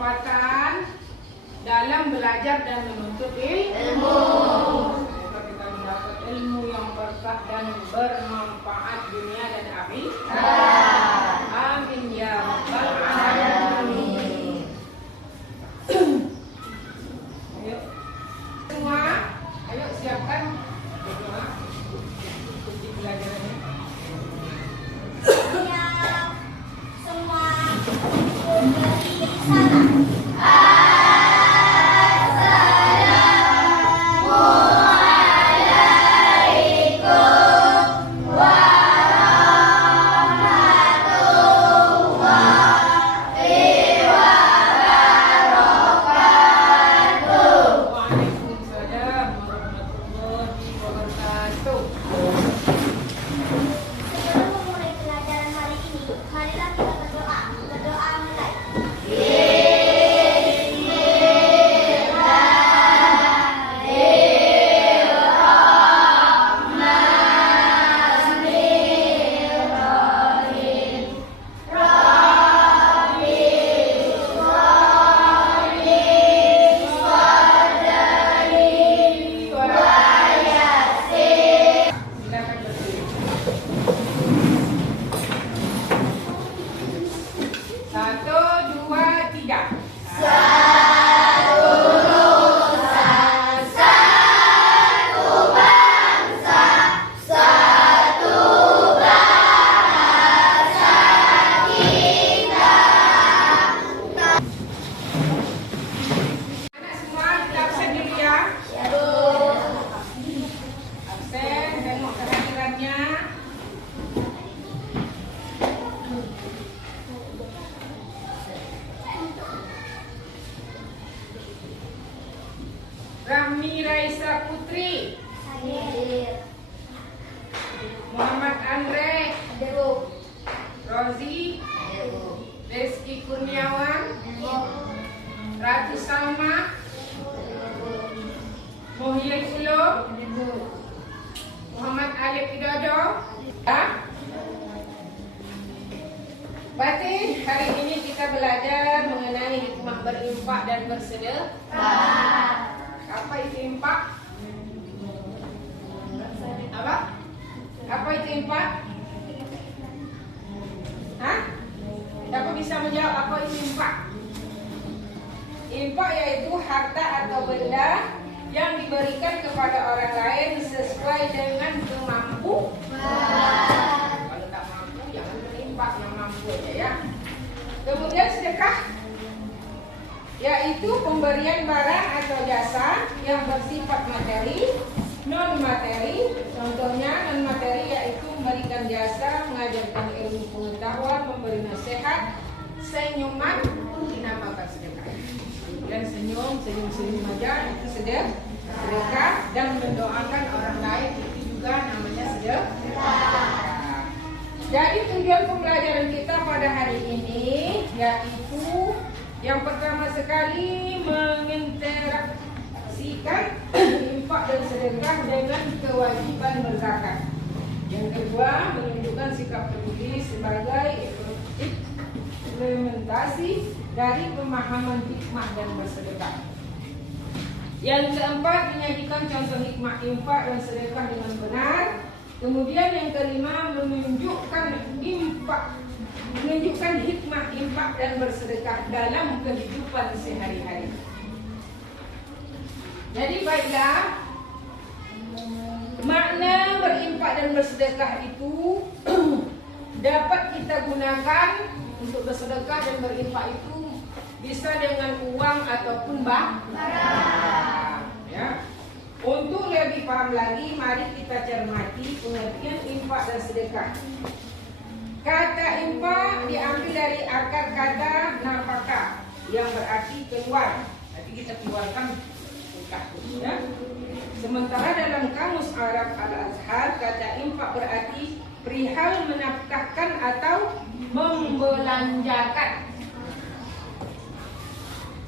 bermanfaatan dalam belajar dan menuntut ilmu. Semoga kita mendapat ilmu yang berkah dan bermanfaat dunia dan akhirat. Amin ya rabbal alamin. Ayo semua, ayo siapkan berdoa ikuti pelajarannya. Semua beri salam. Waalaikumsalam warahmatullahi wabarakatuh. Sebelum memulai pelajaran hari ini, marilah kita berdoa. Berdoa mulai. Silakan berdiri. Satu, dua, tiga. Anak semua kita absen dulu ya. Absen, tengok kehadirannya. Rahmi Raisa Putri, Hadir. Muhammad Andre, Hadir, Bu. Rozi, Hadir, Bu. Rizky Kurniawan, Hadir, Bu. Ratu Salma, Hadir, Bu. Muhyid Ulo, Hadir, Bu. Muhammad Alif Widodo. Ya. Berarti hari ini kita belajar mengenai hikmah berinfak dan bersedekah. Apa itu infak? Apa? Apa itu infak? Hah? Siapa bisa menjawab apa itu infak? Infak yaitu harta atau benda yang diberikan kepada orang lain sesuai dengan kemampuan. Kalau tak mampu, jangan berinfak, yang mampu aja ya. Kemudian sedekah, yaitu pemberian barang atau jasa yang bersifat materi, non materi. Contohnya non materi yaitu memberikan jasa, mengajarkan ilmu pengetahuan, memberi nasihat, senyuman, dinamakan sedekah. Dan senyum aja itu sedekah, dan mendoakan orang lain itu juga namanya sedekah. Jadi tujuan pembelajaran kita pada hari ini yaitu yang pertama sekali menginteraksikan infak dan sedekah dengan kewajiban berzakat. Yang kedua, menunjukkan sikap peduli sebagai implementasi dari pemahaman hikmah dan bersedekah. Yang keempat, menyajikan contoh hikmah infak dan sedekah dengan benar. Kemudian yang kelima, menunjukkan hikmah infak dan bersedekah dalam kehidupan sehari-hari. Jadi baiklah, makna berinfak dan bersedekah itu dapat kita gunakan untuk bersedekah dan berinfak itu bisa dengan uang ataupun barang. Ya. Untuk lebih paham lagi, mari kita cermati pengertian infak dan sedekah. Kata infak diambil dari akar kata nafkah yang berarti keluar. Nanti kita keluarkan sedekah, ya. Sementara dalam kamus Arab Al-Azhar, kata infak berarti perihal menafkahkan atau membelanjakan.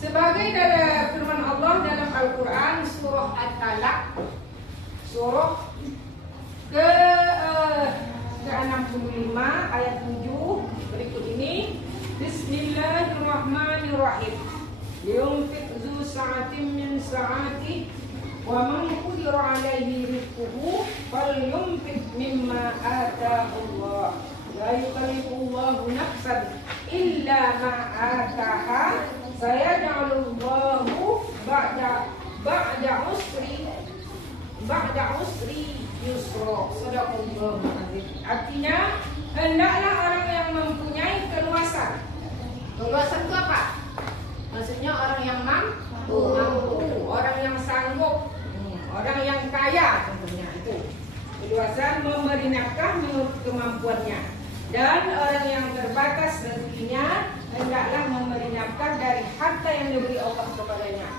Sebagai dalam firman Allah dalam Al-Quran surah At-Talaq surah ke-65 ayat 7 berikut ini. Bismillahirrahmanirrahim. liyunfiq dzu sa'atin min sa'atihi wa man qudira 'alaihi rizquhu falyunfiq mimma ataahu Allah. La yukallifullahu nafsan illa ma ataaha. Sayaj'alullahu ba'da usri yusra. Shadaqallahu azim. Artinya, hendaklah orang yang mempunyai keluasan. Keluasan itu apa? Maksudnya orang yang mampu, orang yang sanggup, orang yang kaya tentunya itu. Keluasan memberi nafkah menurut kemampuannya. Dan orang yang terbatas rezekinya hendaklah memberi nafkah dari harta yang diberi Allah kepadanya.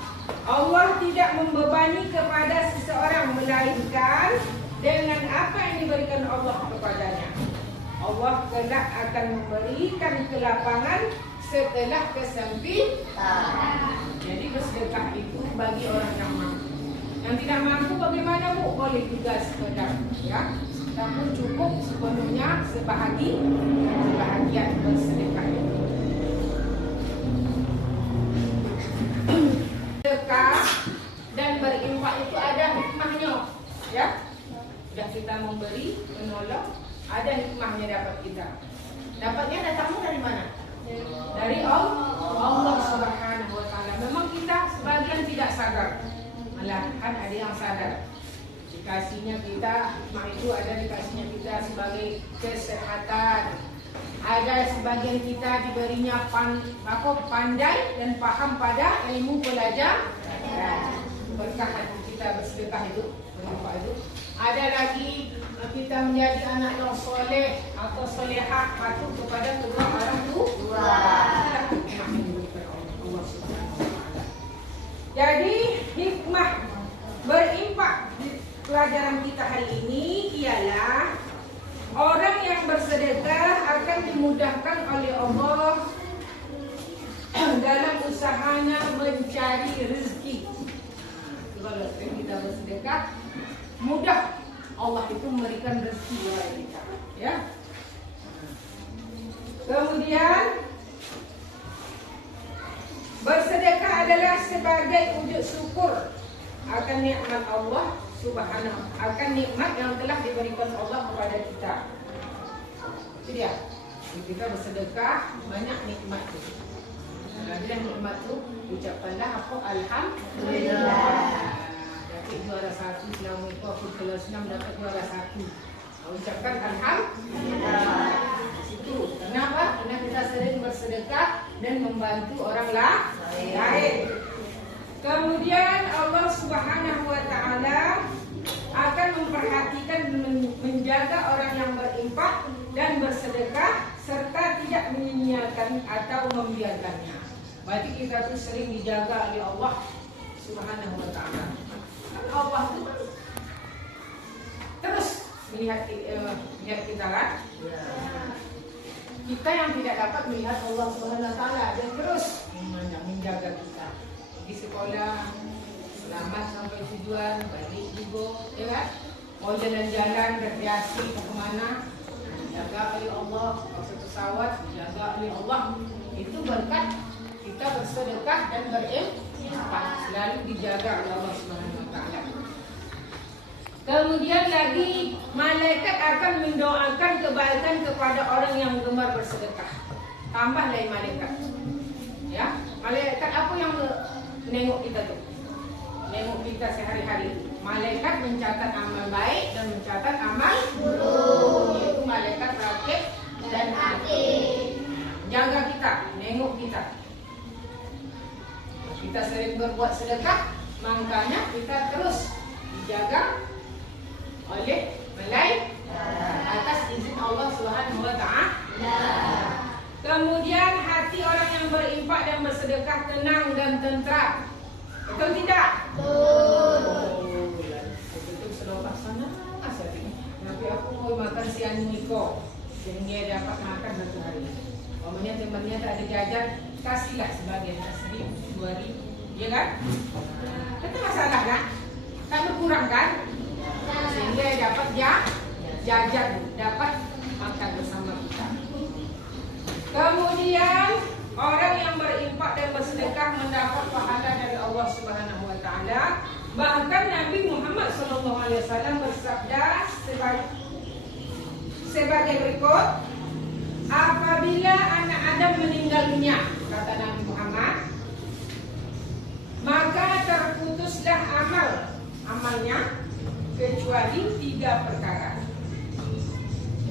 Allah tidak membebani kepada seseorang melainkan dengan apa yang diberikan Allah kepadanya. Allah kelak akan memberikan kelapangan setelah kesempitan. Jadi bersedekah itu bagi orang yang mampu. Yang tidak mampu bagaimana Bu? Boleh juga sekedar ya. Namun cukup sepenuhnya sebahagian bersedekah itu. Sedekah dan berinfak itu ada hikmahnya, ya. Sudah kita memberi, menolong, ada hikmahnya dapat kita. Dapatnya datangnya dari mana? Dari Allah Subhanahu wa taala. Memang kita sebagian tidak sadar. Malahan ada yang sadar. Dikasihnya kita, hikmah itu ada dikasihnya kita sebagai kesehatan. Ada sebagian kita diberinya pandai dan paham pada ilmu pelajaran. Berkah kita bersedekah itu, bermanfaat itu. Ada lagi kita menjadi anak yang soleh atau solehah, patuh kepada kedua orang tua. Jadi hikmah berinfak di pelajaran kita hari ini ialah orang yang bersedekah akan dimudahkan oleh Allah dalam usahanya mencari rezeki. Kalau kita bersedekah, mudah Allah itu memberikan rezeki kepada kita, ya. Kemudian bersedekah adalah sebagai wujud syukur akan nikmat Allah Subhanahu, akan nikmat yang telah diberikan Allah kepada kita. Itu dia. Kita bersedekah banyak nikmat itu. Ada nikmat itu ucapkanlah apa? Alhamdulillah. Dapat juara 1 selama itu aku kelas 6 dapat juara 1. Ucapkan alhamdulillah. Situ. Kenapa? Karena kita sering bersedekah dan membantu orang lain. Kemudian Allah Subhanahu wa taala akan memperhatikan menjaga orang yang berinfak dan bersedekah serta tidak menyia-nyiakan atau membiarkannya. Berarti kita tuh sering dijaga oleh Allah Subhanahu wa taala. Kan Allah itu terus melihat kita kan? Kita yang tidak dapat melihat Allah Subhanahu wa taala dan terus menjaga kita. Di sekolah selamat sampai tujuan, balik juga, ya kan? Mau jalan-jalan rekreasi ke mana, dijaga oleh Allah. Masuk pesawat dijaga oleh Allah. Itu berkat kita bersedekah dan berinfak, selalu dijaga oleh Allah Subhanahu wa taala. Kemudian lagi malaikat akan mendoakan kebaikan kepada orang yang gemar bersedekah. Tambah lagi malaikat. Ya, malaikat apa yang menengok kita tuh? Menengok kita sehari-hari. Malaikat mencatat amal baik dan mencatat amal buruk. Yaitu malaikat rakib dan atid. Jaga kita, menengok kita. Kita sering berbuat sedekah, makanya kita terus dijaga oleh malaikat atas izin Allah Subhanahu wa taala. Kemudian hati orang yang berinfak dan bersedekah tenang dan tentram. Betul tidak? Betul. Betul selepas sana asal. Tapi aku mau makan siang niko sehingga dapat makan satu hari. Omanya temannya tak ada jajan, kasihlah sebagian 1.000, 2.000, ya kan? Itu masalah kan? Tak berkurang kan? Sehingga dapat jajan, dapat makan bersama kita. Kemudian orang yang berinfak dan bersedekah akan mendapat pahala dari Allah Subhanahu wa taala. Bahkan Nabi Muhammad SAW bersabda sebagai berikut, apabila anak Adam meninggal dunia, kata Nabi Muhammad, maka terputuslah amalnya kecuali 3 perkara.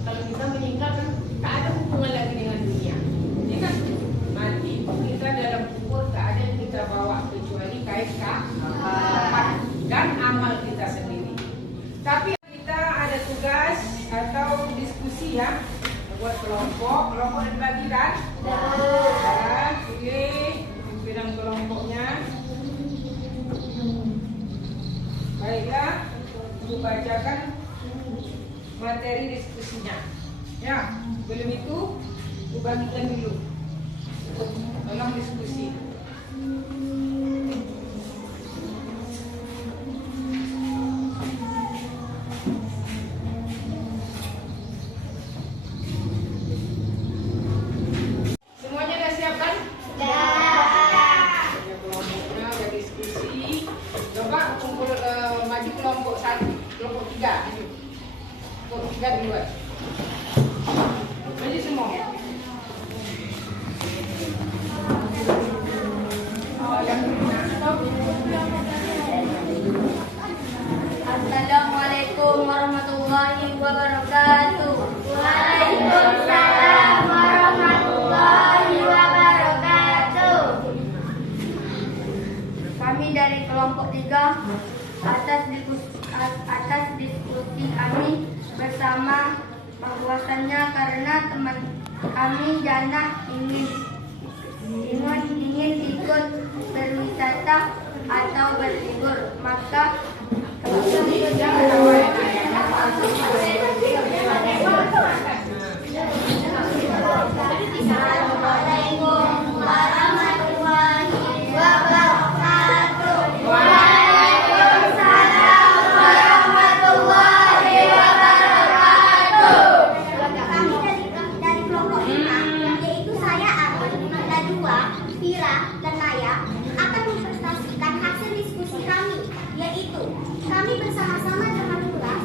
Kalau kita meninggal kan tak ada hubungan lagi dengan dunia, ya kan? Mati kita dalam kubur tak ada yang kita bawa kecuali kain kafan dan amal kita sendiri. Tapi kita ada tugas atau diskusi ya, buat kelompok dibagi kan? Dan pilih pimpinan kelompoknya. Baiklah, aku bacakan materi diskusinya. Ya, belum itu aku bagikan dulu. Tolong diskusi. Semuanya dah siap kan? Kelompoknya udah diskusi. Coba kumpul maju kelompok 1, kelompok 3 maju. Kelompok 3 duluan. Maju semua. Assalamualaikum warahmatullahi wabarakatuh. Waalaikumsalam warahmatullahi wabarakatuh. Kami dari kelompok 3 atas diskusi kami bersama bahwasannya karena teman kami Jannah ingin ikut berwisata atau berlibur, maka Assalamualaikum warahmatullahi wabarakatuh. Waalaikumsalam warahmatullahi wabarakatuh. Kami dari kelompok 5, yaitu saya Arun, Najwa, Vira, dan Naya, akan mempresentasikan hasil diskusi kami, yaitu kami bersama-sama dengan kelas,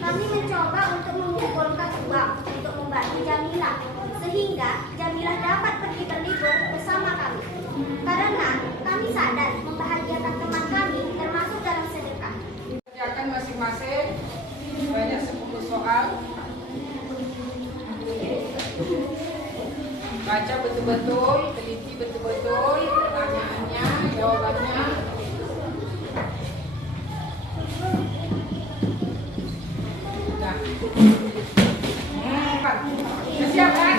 kami mencoba untuk mengumpulkan uang untuk membantu Jamilah, sehingga Jamilah dapat pergi berlibur bersama kami. Karena kami sadar membahagiakan teman kami termasuk dalam sedekah. Kerjakan masing-masing banyak 10 soal. Baca betul-betul, teliti betul-betul pertanyaannya, jawabannya. Nah. Siap kan?